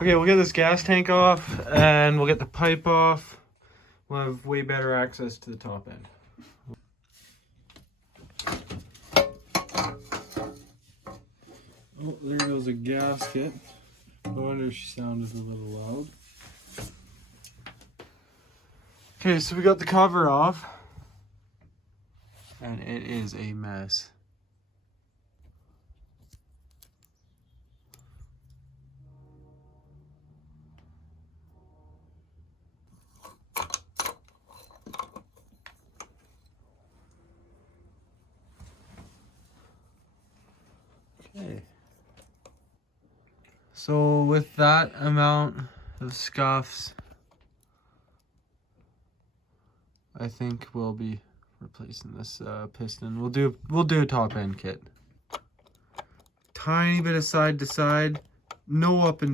Okay, we'll get this gas tank off and we'll get the pipe off. We'll have way better access to the top end. Oh, there goes a gasket. No wonder she sounded a little loud. Okay, so we got the cover off. And it is a mess. Okay. So with that amount of scuffs, I think we'll be replacing this piston. We'll do a top end kit. Tiny bit of side to side, no up and down.